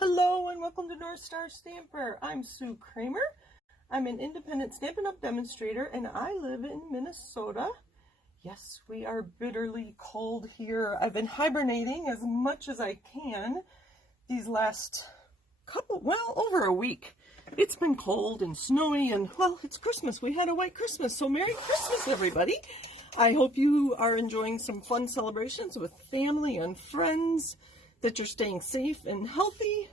Hello and welcome to North Star Stamper. I'm Sue Kramer. I'm an independent Stampin' Up! Demonstrator and I live in Minnesota. Yes, we are bitterly cold here. I've been hibernating as much as I can these last over a week. It's been cold and snowy and, well, it's Christmas. We had a white Christmas, so Merry Christmas, everybody. I hope you are enjoying some fun celebrations with family and friends, that you're staying safe and healthy.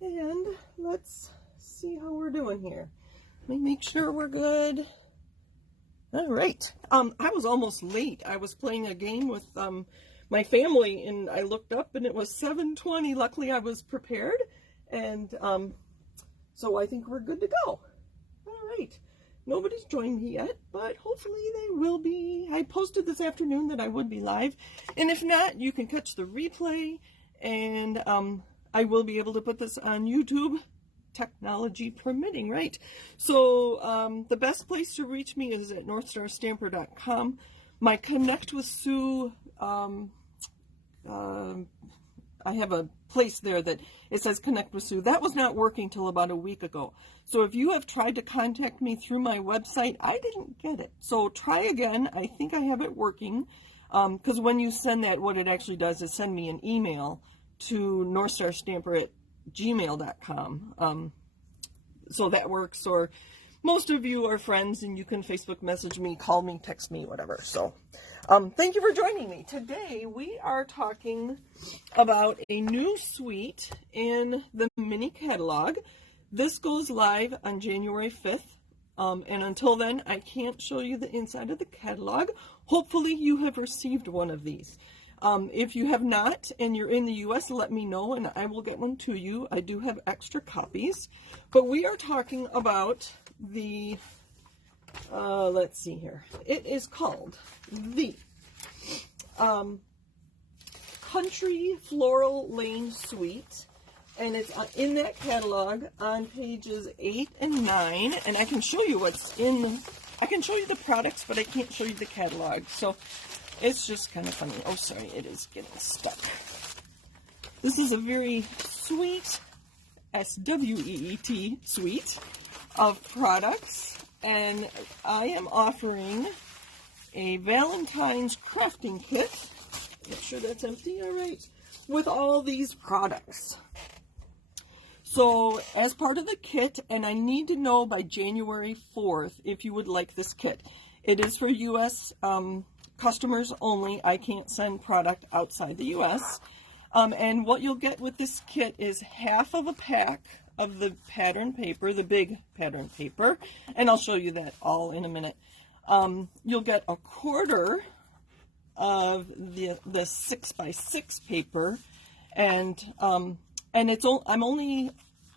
And let's see how we're doing here. Let me make sure we're good. All right. I was almost late. I was playing a game with my family and I looked up and it was 7:20. Luckily I was prepared, and so I think we're good to go. All right. Nobody's joined me yet, but hopefully they will be. I posted this afternoon that I would be live, and if not, you can catch the replay, and I will be able to put this on YouTube, technology permitting, right? So the best place to reach me is at northstarstamper.com. My Connect with Sue, I have a place there that it says Connect with Sue. That was not working till about a week ago. So if you have tried to contact me through my website, I didn't get it. So try again. I think I have it working. Because when you send that, what it actually does is send me an email to northstarstamper@gmail.com. So that works. Or most of you are friends and you can Facebook message me, call me, text me, whatever. So thank you for joining me. Today we are talking about a new suite in the mini catalog. This goes live on January 5th. And until then, I can't show you the inside of the catalog. Hopefully you have received one of these. If you have not and you're in the US, let me know and I will get one to you. I do have extra copies. But we are talking about the, let's see here. It is called the Country Floral Lane Suite. And it's in that catalog on pages 8 and 9. And I can show you what's in, I can show you the products, but I can't show you the catalog. So it's just kind of funny. Oh, sorry, it is getting stuck. This is a very sweet, S-W-E-E-T, suite of products. And I am offering a Valentine's crafting kit. Make sure that's empty. All right. With all these products. So as part of the kit, and I need to know by January 4th if you would like this kit. It is for U.S. Customers only. I can't send product outside the U.S. And what you'll get with this kit is half of a pack of the pattern paper, the big pattern paper, and I'll show you that all in a minute. You'll get a quarter of the 6x6 paper, and I'm only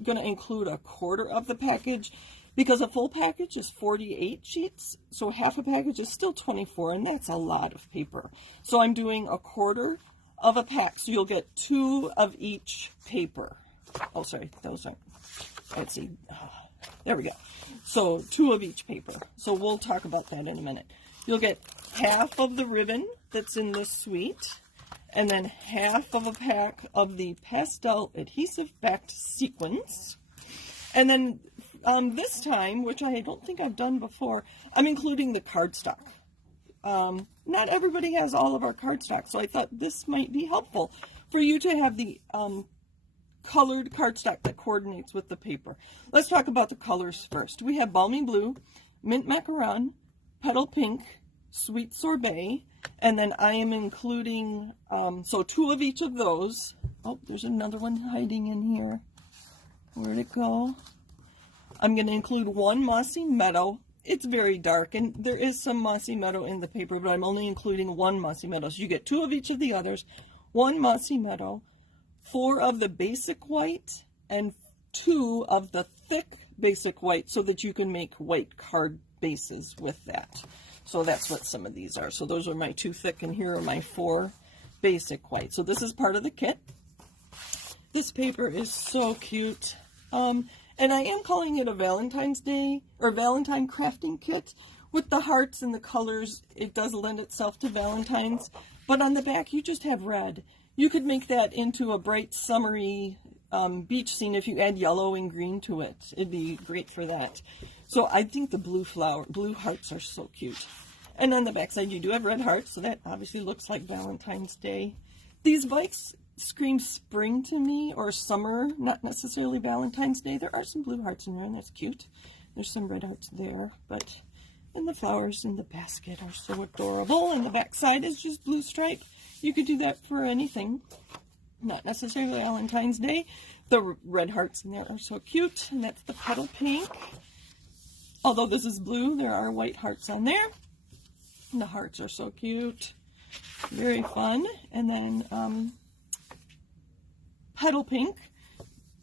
going to include a quarter of the package because a full package is 48 sheets, so half a package is still 24, and that's a lot of paper. So I'm doing a quarter of a pack, so you'll get 2 of each paper. Oh, sorry, those aren't, let's see, there we go. So 2 of each paper. So we'll talk about that in a minute. You'll get half of the ribbon that's in this suite, and then half of a pack of the pastel adhesive backed sequins. And then this time, which I don't think I've done before, I'm including the cardstock. Not everybody has all of our cardstock, so I thought this might be helpful for you to have the colored cardstock that coordinates with the paper. Let's talk about the colors first. We have Balmy Blue, Mint Macaron, Petal Pink, Sweet Sorbet, and then I am including, so 2 of each of those. Oh, there's another one hiding in here. Where'd it go? I'm going to include 1 Mossy Meadow. It's very dark, and there is some Mossy Meadow in the paper, but I'm only including 1 Mossy Meadow. So you get 2 of each of the others, 1 Mossy Meadow, 4 of the basic white, and 2 of the thick basic white, so that you can make white card bases with that. So that's what some of these are. So those are my 2 thick, and here are my 4 basic white. So this is part of the kit. This paper is so cute. And I am calling it a Valentine's Day or Valentine crafting kit. With the hearts and the colors, it does lend itself to Valentine's. But on the back, you just have red. You could make that into a bright, summery beach scene if you add yellow and green to it. It'd be great for that. So I think the blue hearts are so cute. And on the back side you do have red hearts, so that obviously looks like Valentine's Day. These bikes scream spring to me, or summer, not necessarily Valentine's Day. There are some blue hearts in there, and that's cute. There's some red hearts there, but and the flowers in the basket are so adorable. And the back side is just blue stripe. You could do that for anything, not necessarily Valentine's Day. The red hearts in there are so cute, and that's the petal pink. Although this is blue, there are white hearts on there. And the hearts are so cute. Very fun. And then petal pink.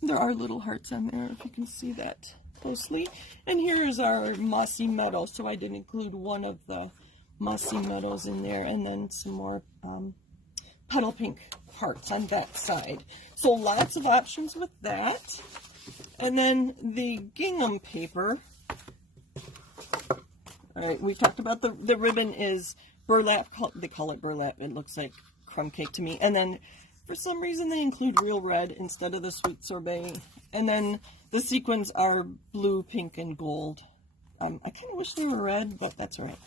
There are little hearts on there, if you can see that closely. And here is our mossy meadow. So I did include one of the mossy meadows in there, and then some more petal pink hearts on that side. So lots of options with that. And then the gingham paper. All right, we talked about the ribbon is burlap. They call it burlap. It looks like crumb cake to me. And then for some reason they include real red instead of the sweet sorbet. And then the sequins are blue, pink, and gold. I kind of wish they were red, but that's all right.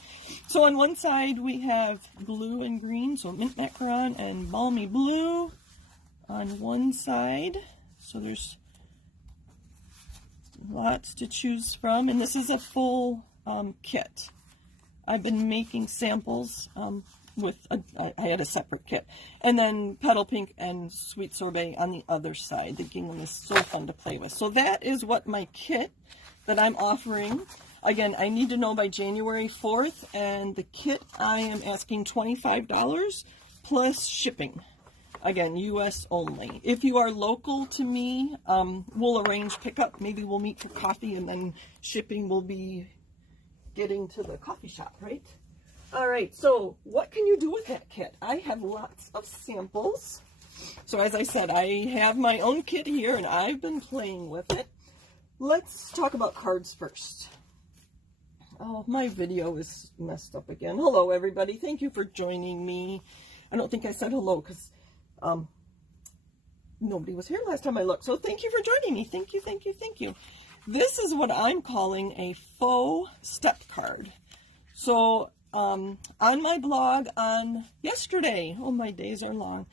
So on one side we have blue and green, so mint macaron and balmy blue on one side. So there's lots to choose from, and this is a full kit. I've been making samples with I had a separate kit, and then petal pink and sweet sorbet on the other side. The gingham is so fun to play with. So that is what my kit that I'm offering. Again, I need to know by January 4th, and the kit I am asking $25 plus shipping. Again, US only. If you are local to me, we'll arrange pickup. Maybe we'll meet for coffee, and then shipping will be getting to the coffee shop, right? All right, so what can you do with that kit? I have lots of samples. So as I said, I have my own kit here, and I've been playing with it. Let's talk about cards first. Oh, my video is messed up again. Hello, everybody. Thank you for joining me. I don't think I said hello because nobody was here last time I looked. So thank you for joining me. Thank you, thank you, thank you. This is what I'm calling a faux step card. So on my blog on yesterday, oh, my days are long.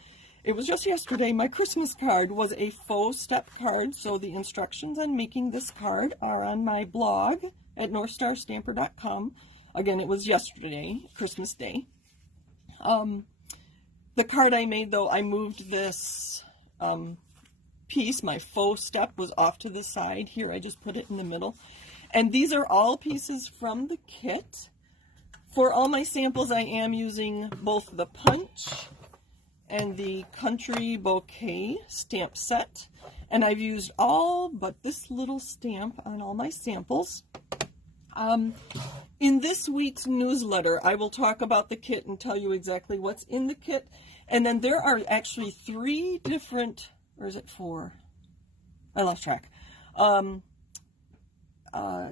It was just yesterday, my Christmas card was a faux step card. So the instructions on making this card are on my blog at northstarstamper.com. Again, it was yesterday, Christmas Day. The card I made, though, I moved this piece, my faux step, was off to the side. Here, I just put it in the middle. And these are all pieces from the kit. For all my samples, I am using both the punch and the Country Bouquet stamp set. And I've used all but this little stamp on all my samples. In this week's newsletter, I will talk about the kit and tell you exactly what's in the kit. And then there are actually 3 different, or is it 4? I lost track.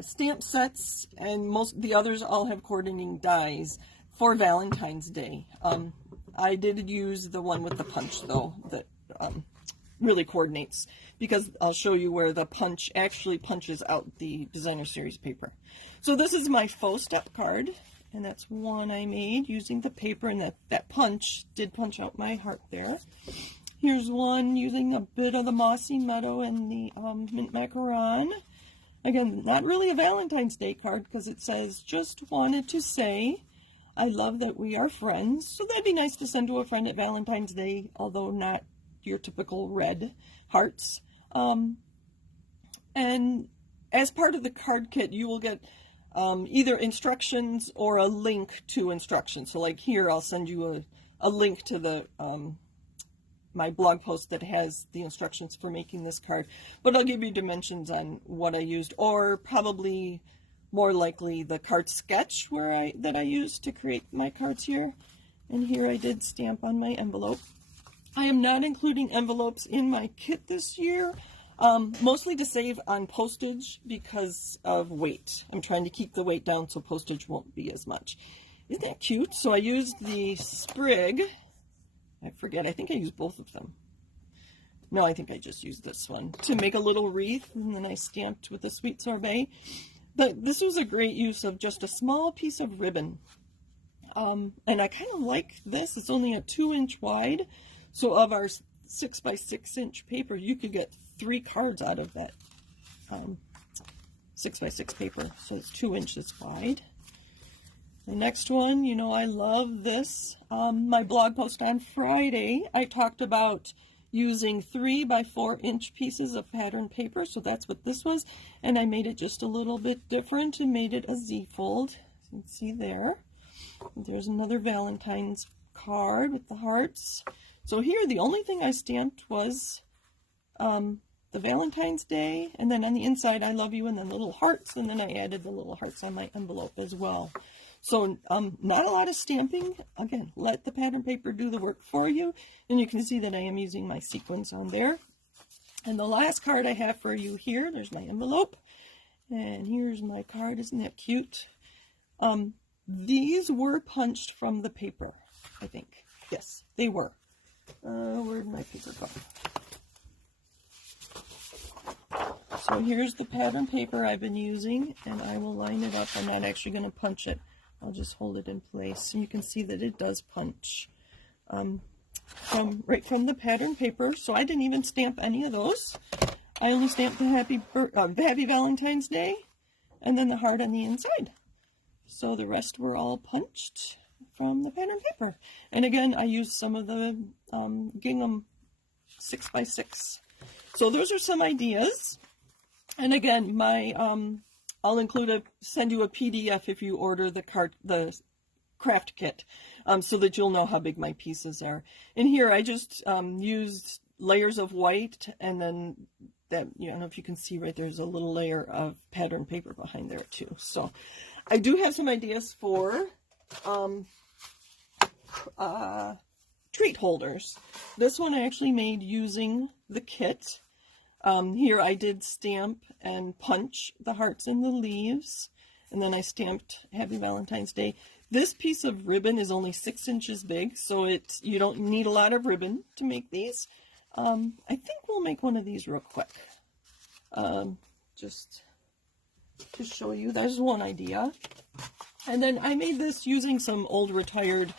Stamp sets, and the others all have coordinating dies for Valentine's Day. I did use the one with the punch, though, that really coordinates, because I'll show you where the punch actually punches out the designer series paper. So this is my faux step card, and that's one I made using the paper, and that punch did punch out my heart there. Here's one using a bit of the mossy meadow and the mint macaron. Again, not really a Valentine's Day card, because it says, just wanted to say I love that we are friends. So that'd be nice to send to a friend at Valentine's Day, although not your typical red hearts. And as part of the card kit, you will get either instructions or a link to instructions. So like here, I'll send you a link to the my blog post that has the instructions for making this card. But I'll give you dimensions on what I used, or probably more likely the card sketch that I used to create my cards here. And here I did stamp on my envelope. I am not including envelopes in my kit this year, mostly to save on postage because of weight. I'm trying to keep the weight down so postage won't be as much. Isn't that cute? So I used the sprig. I forget, I think I used both of them. No, I think I just used this one to make a little wreath, and then I stamped with a sweet sorbet. But this was a great use of just a small piece of ribbon. And I kind of like this. It's only a 2-inch wide. So of our 6 by 6 inch paper, you could get 3 cards out of that 6 by 6 paper. So it's 2 inches wide. The next one, you know, I love this. My blog post on Friday, I talked about using 3 by 4 inch pieces of pattern paper. So that's what this was. And I made it just a little bit different and made it a Z-fold. You can see there. There's another Valentine's card with the hearts. So here, the only thing I stamped was the Valentine's Day, and then on the inside, I love you, and then little hearts, and then I added the little hearts on my envelope as well. So not a lot of stamping. Again, let the pattern paper do the work for you, and you can see that I am using my sequins on there. And the last card I have for you here, there's my envelope, and here's my card. Isn't that cute? These were punched from the paper, I think. Yes, they were. Where'd my paper go? So here's the pattern paper I've been using, and I will line it up. I'm not actually going to punch it. I'll just hold it in place. And you can see that it does punch right from the pattern paper. So I didn't even stamp any of those. I only stamped the Happy Valentine's Day, and then the heart on the inside. So the rest were all punched from the pattern paper. And again, I used some of the gingham 6 by 6. So those are some ideas. And again, my I'll send you a PDF if you order the craft kit, so that you'll know how big my pieces are. And here I just used layers of white, and then that, I don't know if you can see right there's a little layer of pattern paper behind there too. So I do have some ideas for treat holders. This one I actually made using the kit. Here I did stamp and punch the hearts in the leaves, and then I stamped Happy Valentine's Day. This piece of ribbon is only 6 inches big, so you don't need a lot of ribbon to make these. I think we'll make one of these real quick. Just to show you, there's one idea. And then I made this using some old retired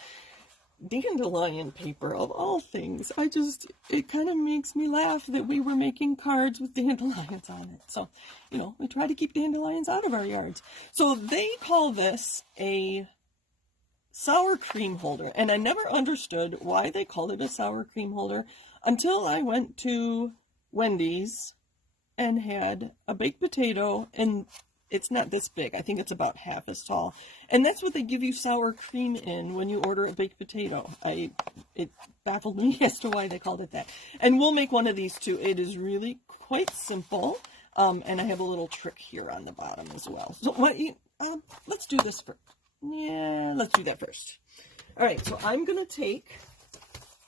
dandelion paper, of all things. It kind of makes me laugh that we were making cards with dandelions on it. So, we try to keep dandelions out of our yards. So they call this a sour cream holder, and I never understood why they called it a sour cream holder until I went to Wendy's and had a baked potato, and it's not this big. I think it's about half as tall. And that's what they give you sour cream in when you order a baked potato. It baffled me as to why they called it that. And we'll make one of these too. It is really quite simple. And I have a little trick here on the bottom as well. So let's do this first. Yeah, let's do that first. All right, so I'm going to take,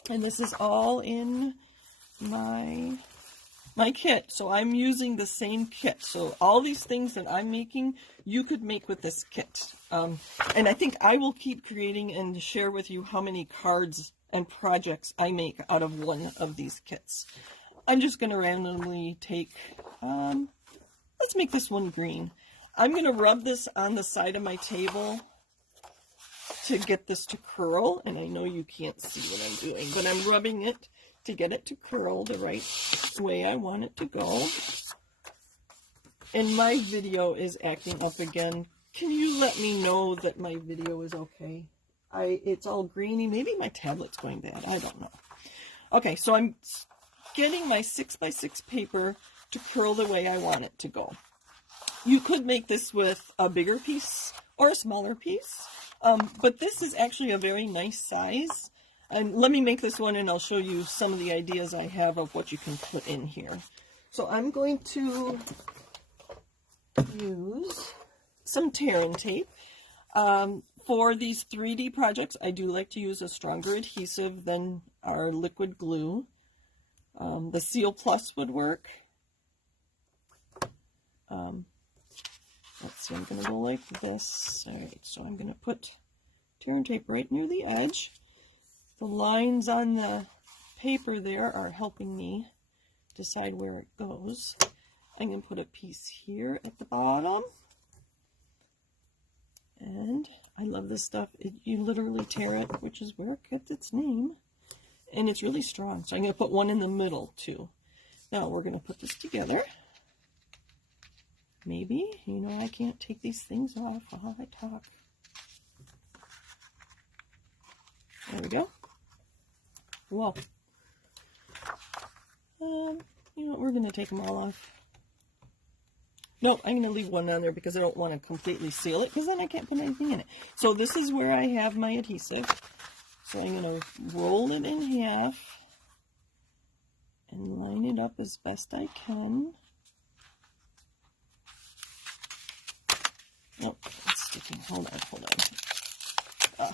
and this is all in my kit, so I'm using the same kit. So all these things that I'm making, you could make with this kit. And I think I will keep creating and share with you how many cards and projects I make out of one of these kits. I'm just going to randomly take, let's make this one green. I'm going to rub this on the side of my table to get this to curl, and I know you can't see what I'm doing, but I'm rubbing it to get it to curl the right way I want it to go. And my video is acting up again. Can you let me know that my video is okay? It's all greeny. Maybe my tablet's going bad. I don't know. Okay, so I'm getting my 6 by 6 paper to curl the way I want it to go. You could make this with a bigger piece or a smaller piece, but this is actually a very nice size. And let me make this one, and I'll show you some of the ideas I have of what you can put in here. So I'm going to use some tear and tape. For these 3D projects, I do like to use a stronger adhesive than our liquid glue. The Seal Plus would work. Let's see, I'm going to go like this. All right, so I'm going to put tear and tape right near the edge. The lines on the paper there are helping me decide where it goes. I'm going to put a piece here at the bottom. And I love this stuff. You literally tear it, which is where it kept its name. And it's really strong. So I'm going to put one in the middle too. Now we're going to put this together. Maybe, you know, I can't take these things off while I talk. There we go. Whoa. You know what, we're going to take them all off. No, I'm going to leave one on there because I don't want to completely seal it, because then I can't put anything in it. So this is where I have my adhesive. So I'm going to roll it in half and line it up as best I can. Oh, it's sticking. Hold on.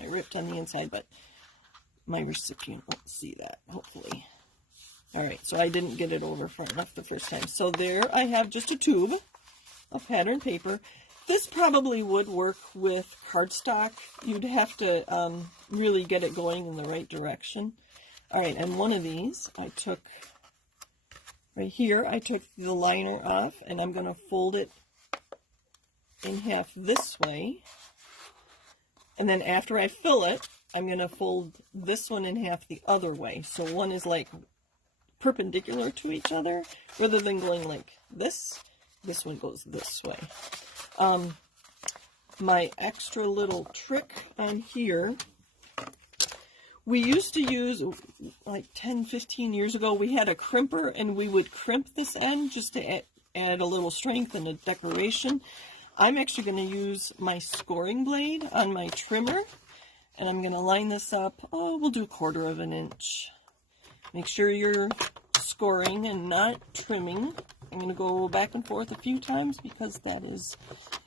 I ripped on the inside, but my recipient won't see that, hopefully. Alright, so I didn't get it over far enough the first time. So there I have just a tube of pattern paper. This probably would work with cardstock. You'd have to really get it going in the right direction. Alright, and one of these I took, right here, I took the liner off, and I'm going to fold it in half this way. And then after I fill it, I'm going to fold this one in half the other way. So one is like perpendicular to each other, rather than going like this one goes this way. My extra little trick on here, we used to use, like 10-15 years ago, we had a crimper, and we would crimp this end just to add a little strength and a decoration. I'm actually going to use my scoring blade on my trimmer, and I'm going to line this up. Oh, we'll do 1/4 of an inch. Make sure you're scoring and not trimming. I'm going to go back and forth a few times because that is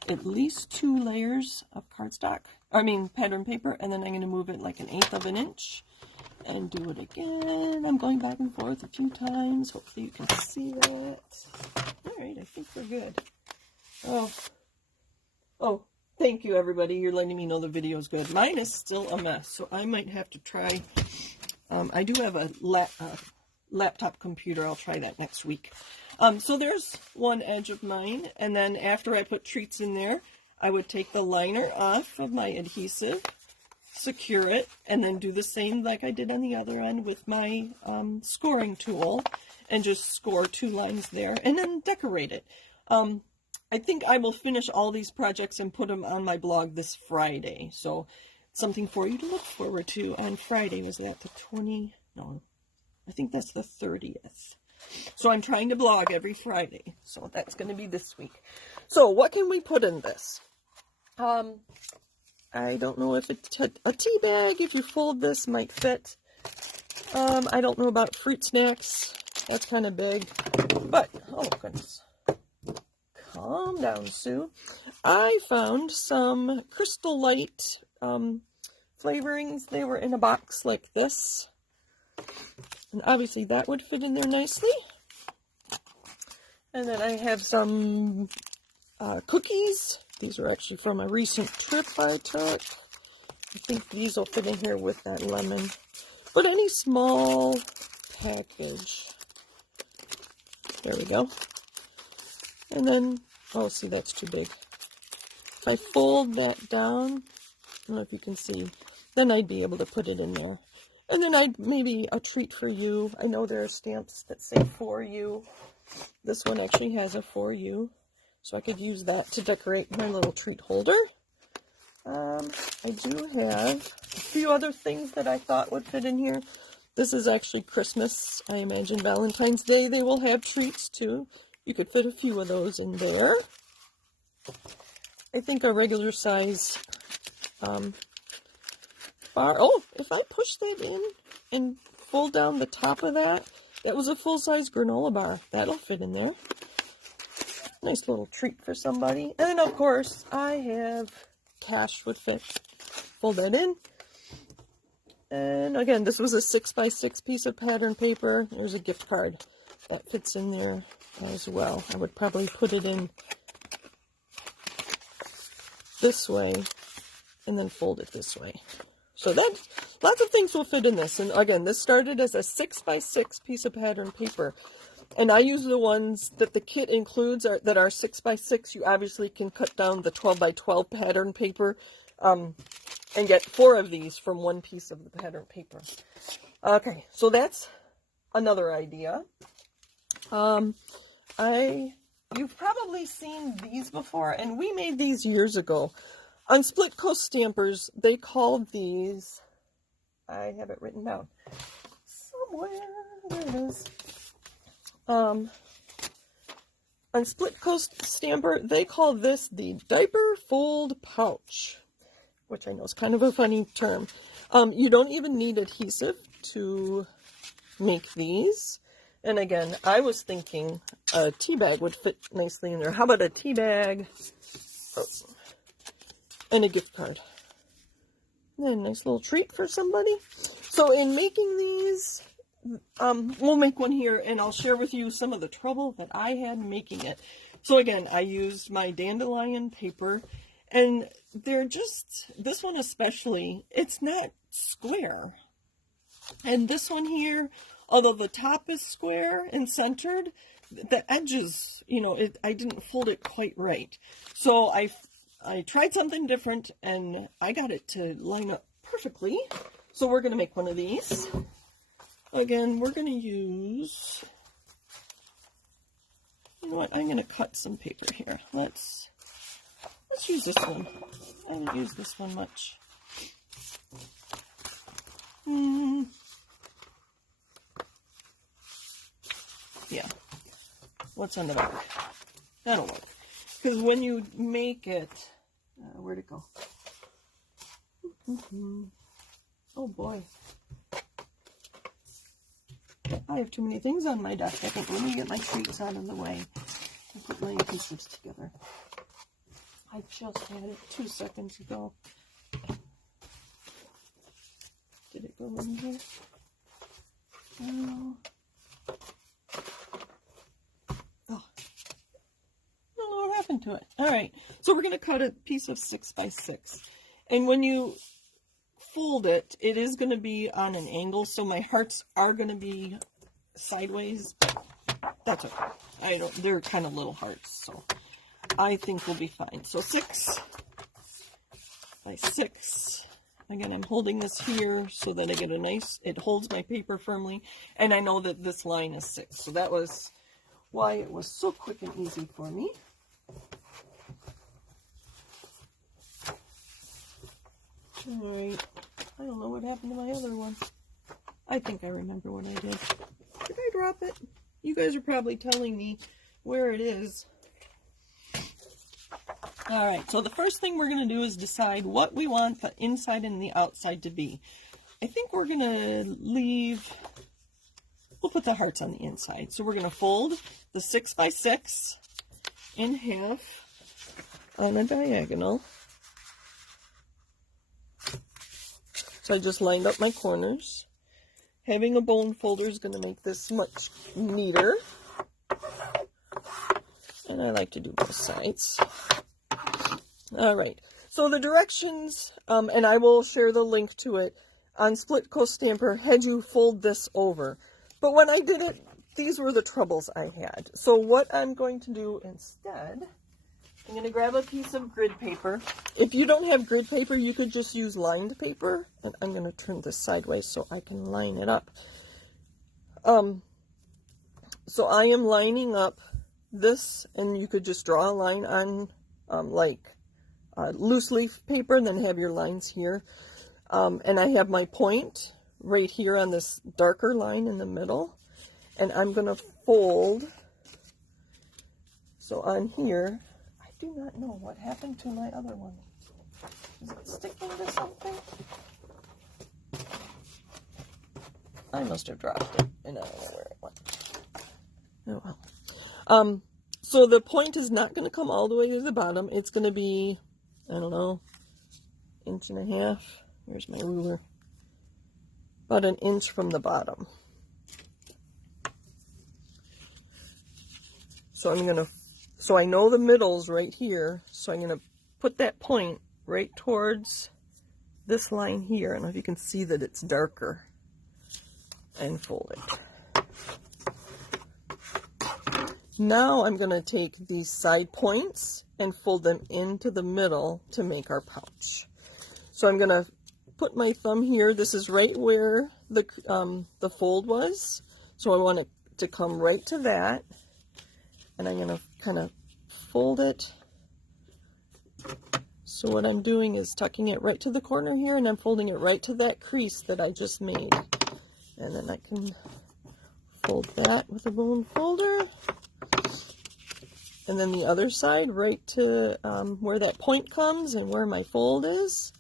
at least 2 layers of pattern paper, and then I'm going to move it like 1/8 of an inch and do it again. I'm going back and forth a few times. Hopefully you can see that. All right, I think we're good. Oh, thank you everybody. You're letting me know the video is good. Mine is still a mess, so I might have to try. I do have a laptop computer. I'll try that next week. So there's one edge of mine, and then after I put treats in there, I would take the liner off of my adhesive, secure it, and then do the same like I did on the other end with my scoring tool, and just score 2 lines there, and then decorate it. I think I will finish all these projects and put them on my blog this Friday, so something for you to look forward to on Friday. Was that the 20? No, I think that's the 30th. So I'm trying to blog every Friday, so that's going to be this week. So what can we put in this? I don't know if it's a tea bag. If you fold this, might fit. I don't know about fruit snacks. That's kind of big, but oh goodness. Calm down, Sue. I found some Crystal Light flavorings. They were in a box like this. And obviously that would fit in there nicely. And then I have some cookies. These are actually from a recent trip I took. I think these will fit in here with that lemon. But any small package. There we go. And then, oh, see, that's too big. If I fold that down, I don't know if you can see, then I'd be able to put it in there. And then maybe a treat for you. I know there are stamps that say for you. This one actually has a for you. So I could use that to decorate my little treat holder. I do have a few other things that I thought would fit in here. This is actually Christmas. I imagine Valentine's Day they will have treats too. You could fit a few of those in there. I think a regular size bar. Oh, if I push that in and fold down the top of that, that was a full-size granola bar. That'll fit in there. Nice little treat for somebody. And then, of course, I have cash would fit. Fold that in. And again, this was a 6x6 piece of pattern paper. There's a gift card that fits in there as well. I would probably put it in this way and then fold it this way. So that, lots of things will fit in this. And again, this started as a 6x6 piece of pattern paper. And I use the ones that the kit includes that are 6x6. You obviously can cut down the 12x12 pattern paper and get 4 of these from one piece of the pattern paper. Okay, so that's another idea. You've probably seen these before, and we made these years ago. On Split Coast Stampers, they called these, I have it written down somewhere, there it is. On Split Coast Stamper, they call this the diaper fold pouch, which I know is kind of a funny term. You don't even need adhesive to make these. And again, I was thinking a tea bag would fit nicely in there. How about a tea bag and a gift card? And a nice little treat for somebody. So in making these, we'll make one here, and I'll share with you some of the trouble that I had making it. So again, I used my dandelion paper, and they're just, this one especially, it's not square. And this one here, although the top is square and centered, the edges, you know, I didn't fold it quite right. So I tried something different, and I got it to line up perfectly. So we're going to make one of these. Again, we're going to use, you know what, I'm going to cut some paper here. Let's use this one. I haven't used this one much. Yeah. What's on the back? That'll work. Because when you make it, where'd it go? Oh boy. I have too many things on my desk. I think let me get my treats out of the way and put my adhesives together. I just had it 2 seconds ago. Did it go in here? Oh. Oh. I don't know what happened to it. Alright, so we're going to cut a piece of 6x6. And when you fold it, it is going to be on an angle, so my hearts are going to be sideways. That's okay. They're kind of little hearts, so I think we'll be fine. So 6x6. Again, I'm holding this here so that I get it holds my paper firmly, and I know that this line is 6. So that was why it was so quick and easy for me. Alright, I don't know what happened to my other one. I think I remember what I did. Did I drop it? You guys are probably telling me where it is. Alright, so the first thing we're going to do is decide what we want the inside and the outside to be. I think we're going to we'll put the hearts on the inside. So we're going to fold the 6x6 in half on a diagonal. So I just lined up my corners. Having a bone folder is going to make this much neater. And I like to do both sides. Alright, so the directions, and I will share the link to it, on Split Coast Stamper had you fold this over. But when I did it, these were the troubles I had. So what I'm going to do instead, I'm going to grab a piece of grid paper. If you don't have grid paper, you could just use lined paper. And I'm going to turn this sideways so I can line it up. So I am lining up this, and you could just draw a line on loose leaf paper, and then have your lines here. And I have my point right here on this darker line in the middle. And I'm going to fold. So on here, I do not know what happened to my other one. Is it sticking to something? I must have dropped it, and I don't know where it went. Oh well. So the point is not going to come all the way to the bottom. It's going to be, I don't know, 1.5 inches. Where's my ruler? About 1 inch from the bottom. So I know the middle's right here, so I'm going to put that point right towards this line here. I don't know if you can see that it's darker, and fold it. Now I'm going to take these side points and fold them into the middle to make our pouch. So I'm going to put my thumb here. This is right where the fold was. So I want it to come right to that. And I'm going to kind of fold it. So what I'm doing is tucking it right to the corner here, and I'm folding it right to that crease that I just made. And then I can fold that with a bone folder. And then the other side right to where that point comes and where my fold is.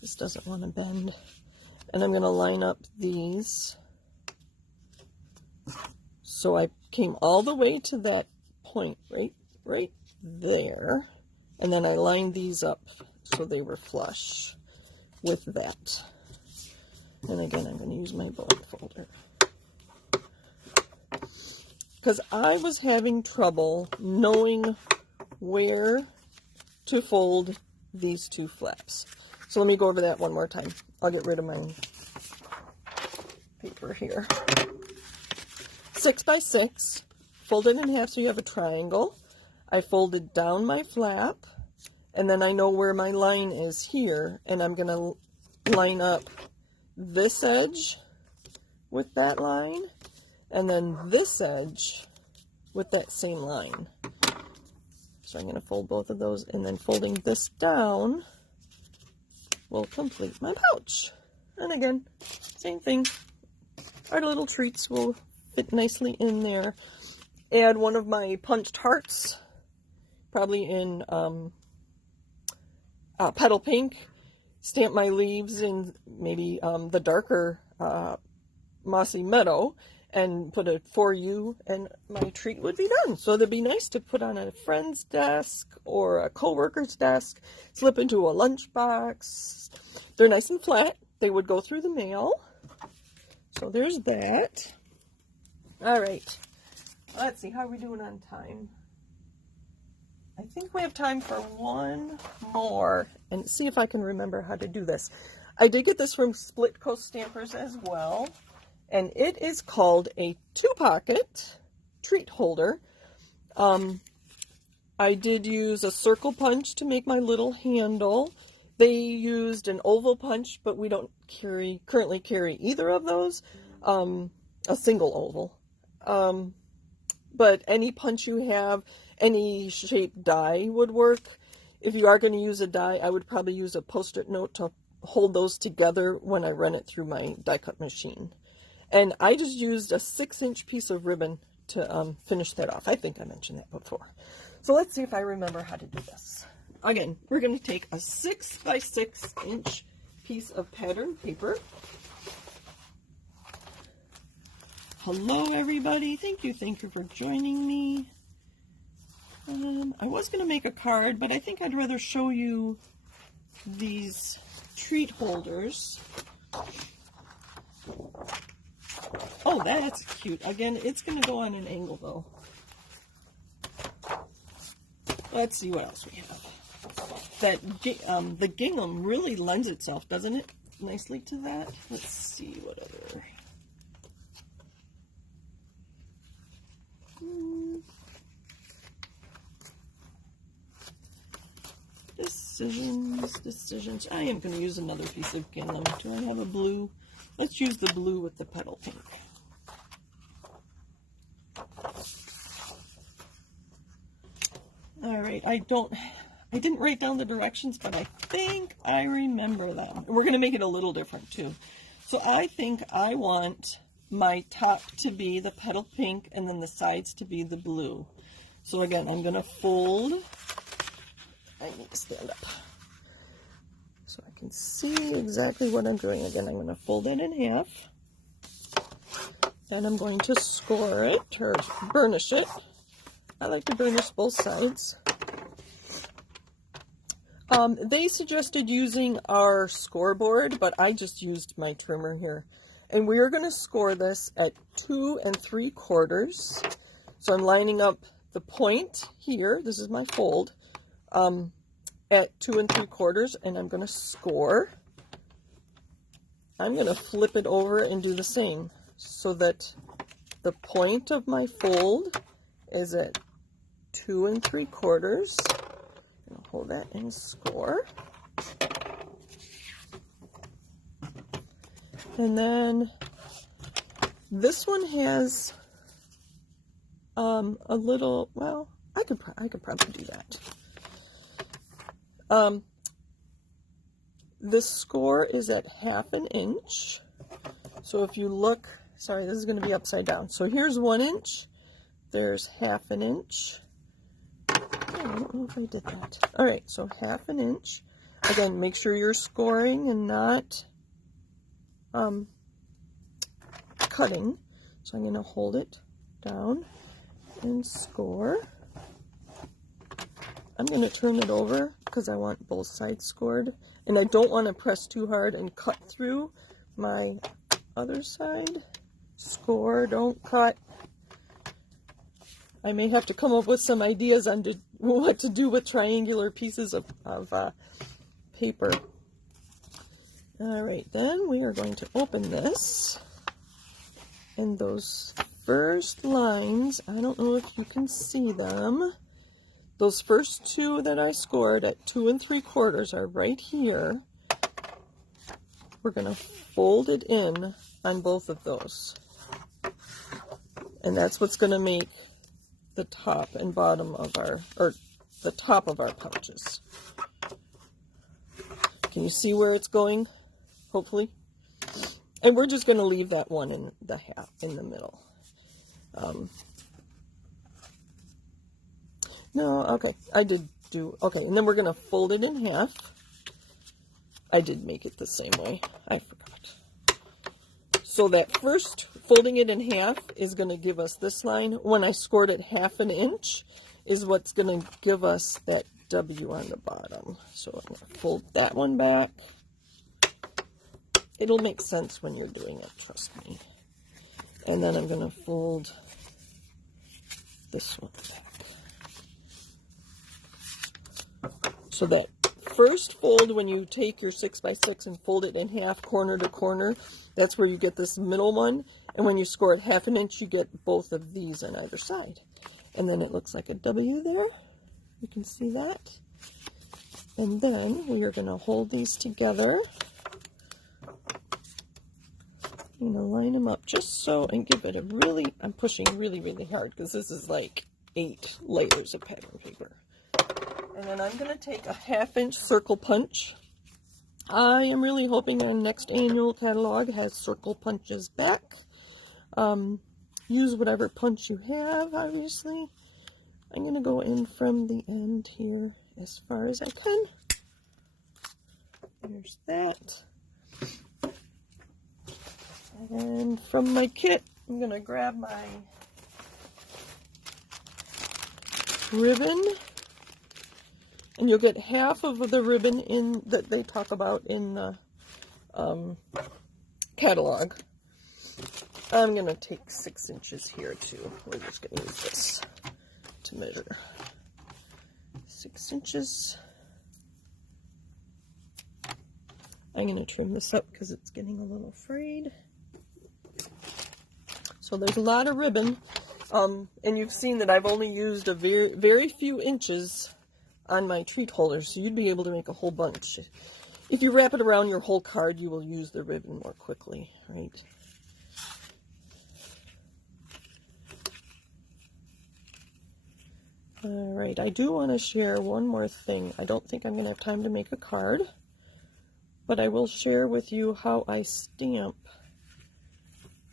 This doesn't want to bend. And I'm going to line up these. So I came all the way to that point right there. And then I lined these up so they were flush with that. And again, I'm going to use my bone folder. Because I was having trouble knowing where to fold these two flaps. So let me go over that one more time. I'll get rid of my paper here. 6 by 6, fold it in half so you have a triangle. I folded down my flap, and then I know where my line is here, and I'm going to line up this edge with that line, and then this edge with that same line. So I'm going to fold both of those, and then folding this down will complete my pouch. And again, same thing. Our little treats will fit nicely in there. Add one of my punched hearts, probably in petal pink. Stamp my leaves in maybe the darker mossy meadow, and put a "for you," and my treat would be done. So they'd be nice to put on a friend's desk or a co-worker's desk, slip into a lunchbox. They're nice and flat. They would go through the mail. So there's that. All right. Let's see, how are we doing on time? I think we have time for one more, and see if I can remember how to do this. I did get this from Split Coast Stampers as well. And it is called a 2-pocket treat holder. I did use a circle punch to make my little handle. They used an oval punch, but we don't currently carry either of those. A single oval. But any punch you have, any shaped die would work. If you are going to use a die, I would probably use a Post-it note to hold those together when I run it through my die cut machine. And I just used a 6-inch piece of ribbon to finish that off. I think I mentioned that before. So let's see if I remember how to do this. Again, we're going to take a 6 by 6 inch piece of pattern paper. Hello, everybody. Thank you for joining me. I was going to make a card, but I think I'd rather show you these treat holders. Oh, that's cute. Again, it's going to go on an angle, though. Let's see what else we have. The gingham really lends itself, doesn't it, nicely to that? Let's see what other. Decisions. I am going to use another piece of gingham. Do I have a blue? Let's use the blue with the petal pink. All right, I didn't write down the directions, but I think I remember them. We're going to make it a little different too. So I think I want my top to be the petal pink and then the sides to be the blue. So again, I'm going to fold. I need to stand up so I can see exactly what I'm doing. Again, I'm going to fold it in half. Then I'm going to score it or burnish it. I like to burnish both sides. They suggested using our scoreboard, but I just used my trimmer here. And we are going to score this at 2 3/4. So I'm lining up the point here. This is my fold. at 2 3/4, and I'm going to score. I'm going to flip it over and do the same so that the point of my fold is at 2 3/4. I'll hold that and score. And then this one has a little, well, I could probably do that. This score is at 1/2 inch. So if you look, sorry, this is going to be upside down. So here's 1 inch. There's 1/2 inch. Oh, I don't know if I did that. All right, so 1/2 inch. Again, make sure you're scoring and not cutting. So I'm going to hold it down and score. I'm going to turn it over because I want both sides scored, and I don't want to press too hard and cut through my other side. Score, don't cut. I may have to come up with some ideas on what to do with triangular pieces of paper. All right, then we are going to open this, and those first lines, I don't know if you can see them. Those first two that I scored at 2 3/4 are right here. We're going to fold it in on both of those. And that's what's going to make the top and bottom of our, or the top of our pouches. Can you see where it's going? Hopefully. And we're just going to leave that one in the half, in the middle. No, okay, I did do, okay, and then we're going to fold it in half. I did make it the same way. I forgot. So that first folding it in half is going to give us this line. When I scored it 1/2 inch is what's going to give us that W on the bottom. So I'm going to fold that one back. It'll make sense when you're doing it, trust me. And then I'm going to fold this one back. So that first fold, when you take your 6x6 and fold it in half, corner to corner, that's where you get this middle one. And when you score it 1/2 inch, you get both of these on either side. And then it looks like a W there. You can see that. And then we are going to hold these together. I'm going to line them up just so, and give it a really, I'm pushing really, really hard because this is like 8 layers of pattern paper. And then I'm going to take a 1/2 inch circle punch. I am really hoping our next annual catalog has circle punches back. Use whatever punch you have, obviously. I'm going to go in from the end here as far as I can. There's that. And from my kit, I'm going to grab my ribbon. And you'll get half of the ribbon in that they talk about in the catalog. I'm going to take 6 inches here too. We're just going to use this to measure. 6 inches. I'm going to trim this up because it's getting a little frayed. So there's a lot of ribbon. And you've seen that I've only used a very, very few inches on my treat holder, so you'd be able to make a whole bunch. If you wrap it around your whole card, you will use the ribbon more quickly, right? All right, I do want to share one more thing. I don't think I'm going to have time to make a card, but I will share with you how I stamp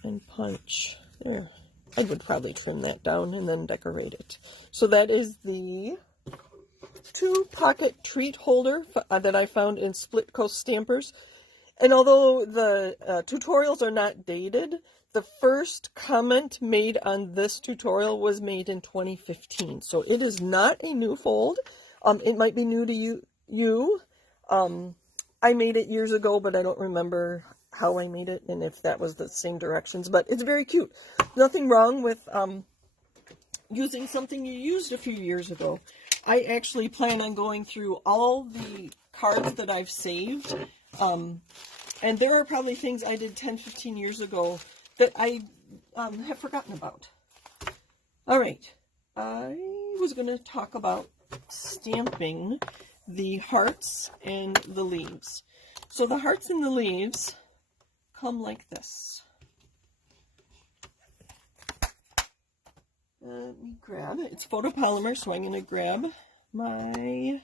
and punch. There, I would probably trim that down and then decorate it. So that is the 2-pocket treat holder that I found in Split Coast Stampers. And although the tutorials are not dated, the first comment made on this tutorial was made in 2015. So it is not a new fold. It might be new to you. I made it years ago, but I don't remember how I made it and if that was the same directions. But it's very cute. Nothing wrong with using something you used a few years ago. I actually plan on going through all the cards that I've saved. And there are probably things I did 10, 15 years ago that I have forgotten about. All right. I was going to talk about stamping the hearts and the leaves. So the hearts and the leaves come like this. Let me grab it. It's photopolymer, so I'm going to grab my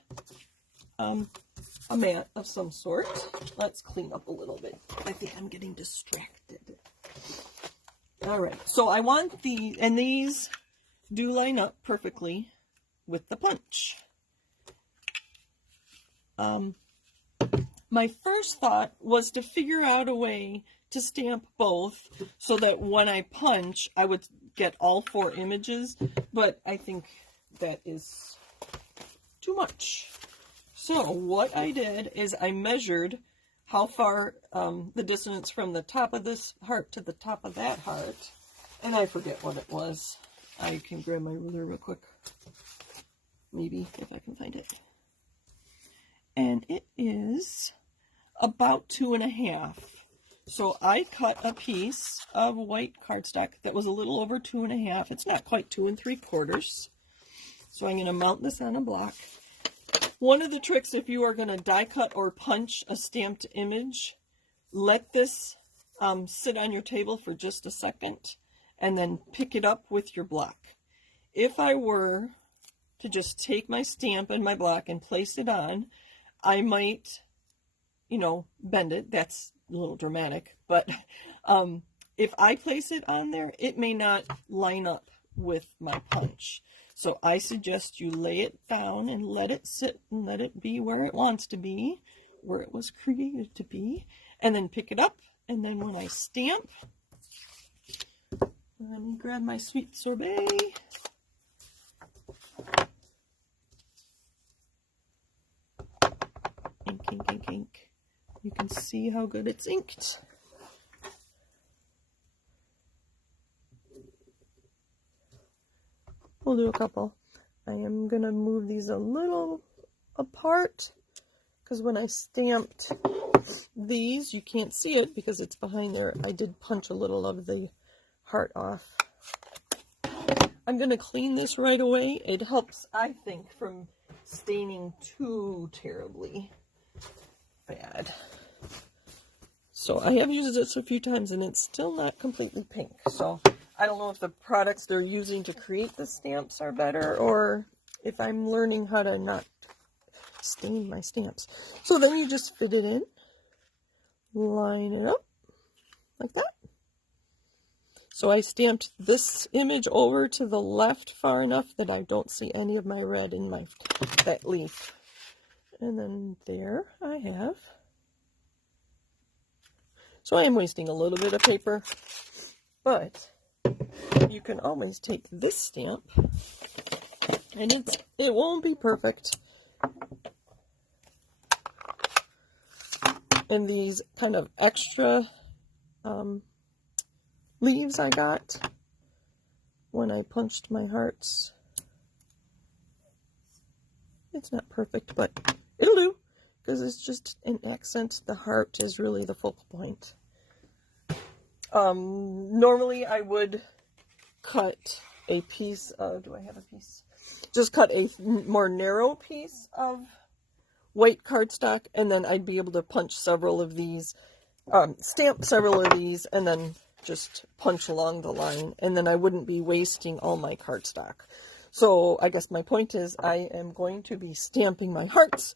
a mat of some sort. Let's clean up a little bit. I think I'm getting distracted. All right, so I want and these do line up perfectly with the punch. My first thought was to figure out a way to stamp both so that when I punch, I would get all 4 images, but I think that is too much. So what I did is I measured how far the distance from the top of this heart to the top of that heart, and I forget what it was. I can grab my ruler real quick, maybe, if I can find it. And it is about 2.5. So I cut a piece of white cardstock that was a little over 2.5. It's not quite 2 3/4. So I'm going to mount this on a block. One of the tricks, if you are going to die cut or punch a stamped image, let this sit on your table for just a second and then pick it up with your block. If I were to just take my stamp and my block and place it on, I might, you know, bend it. That's a little dramatic, but if I place it on there, it may not line up with my punch. So I suggest you lay it down and let it sit and let it be where it wants to be, where it was created to be, and then pick it up. And then when I stamp, let me grab my sweet sorbet. Ink, ink, ink, ink. You can see how good it's inked. We'll do a couple. I am going to move these a little apart because when I stamped these, you can't see it because it's behind there. I did punch a little of the heart off. I'm going to clean this right away. It helps, I think, from staining too terribly bad. So I have used this a few times and it's still not completely pink. So I don't know if the products they're using to create the stamps are better or if I'm learning how to not stain my stamps. So then you just fit it in, line it up like that. So I stamped this image over to the left far enough that I don't see any of my red in that leaf. And then there I have. So I am wasting a little bit of paper, but you can always take this stamp, and it won't be perfect. And these kind of extra leaves I got when I punched my hearts. It's not perfect, but it'll do, because it's just an accent. The heart is really the focal point. Normally I would cut a piece of, do I have a piece? Just cut a more narrow piece of white cardstock, and then I'd be able to punch several of these, stamp several of these, and then just punch along the line, and then I wouldn't be wasting all my cardstock. So I guess my point is I am going to be stamping my hearts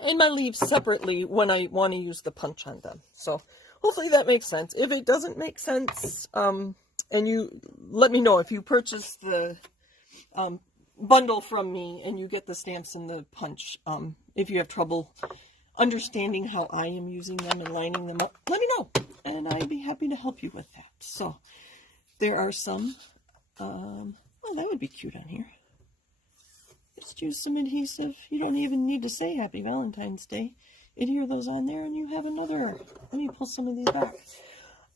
and my leaves separately when I want to use the punch on them. So hopefully that makes sense. If it doesn't make sense, and you let me know if you purchase the bundle from me and you get the stamps and the punch. If you have trouble understanding how I am using them and lining them up, let me know, and I'd be happy to help you with that. So there are some, oh, that would be cute on here. Just use some adhesive. You don't even need to say Happy Valentine's Day. Adhere those on there and you have another. Let me pull some of these back.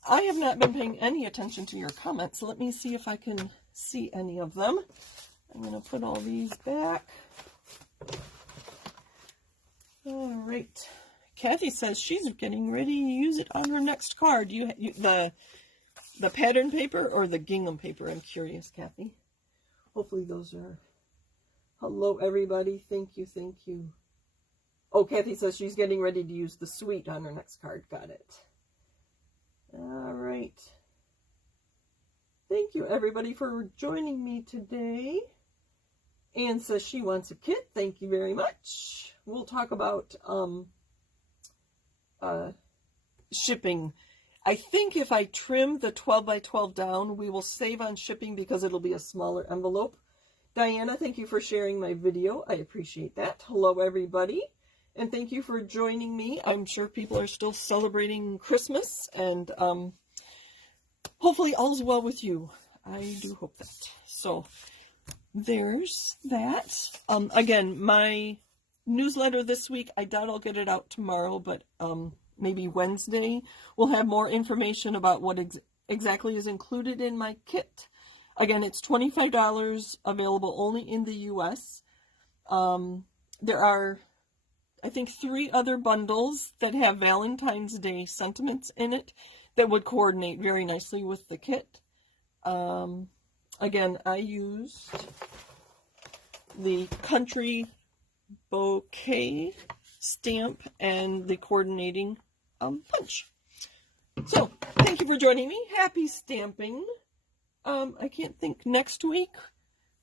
I have not been paying any attention to your comments, so let me see if I can see any of them. I'm going to put all these back. All right. Kathy says she's getting ready to use it on her next card. The pattern paper or the gingham paper? I'm curious, Kathy. Hopefully those are... Hello, everybody. Thank you, thank you. Oh, Kathy says she's getting ready to use the sweet on her next card. Got it. All right. Thank you, everybody, for joining me today. Anne says she wants a kit. Thank you very much. We'll talk about shipping. I think if I trim the 12 by 12 down, we will save on shipping because it'll be a smaller envelope. Diana, thank you for sharing my video. I appreciate that. Hello, everybody. And thank you for joining me. I'm sure people are still celebrating Christmas, and hopefully all's well with you. I do hope that. So there's that. Again, my newsletter this week, I doubt I'll get it out tomorrow, but maybe Wednesday, we'll have more information about what exactly is included in my kit. Again, it's $25, available only in the U.S. There are, I think, 3 other bundles that have Valentine's Day sentiments in it that would coordinate very nicely with the kit. Again, I used the Country Bouquet stamp and the coordinating punch. So, thank you for joining me. Happy stamping. I can't think, next week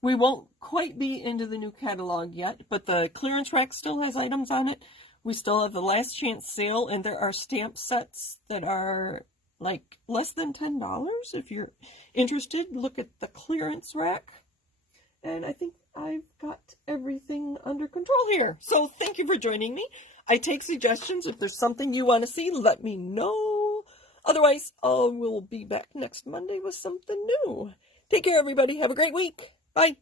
we won't quite be into the new catalog yet, but the clearance rack still has items on it. We still have the last chance sale, and there are stamp sets that are like less than $10. If you're interested, look at the clearance rack. And I think I've got everything under control here. So thank you for joining me. I take suggestions. If there's something you want to see, let me know. Otherwise, we'll be back next Monday with something new. Take care, everybody. Have a great week. Bye.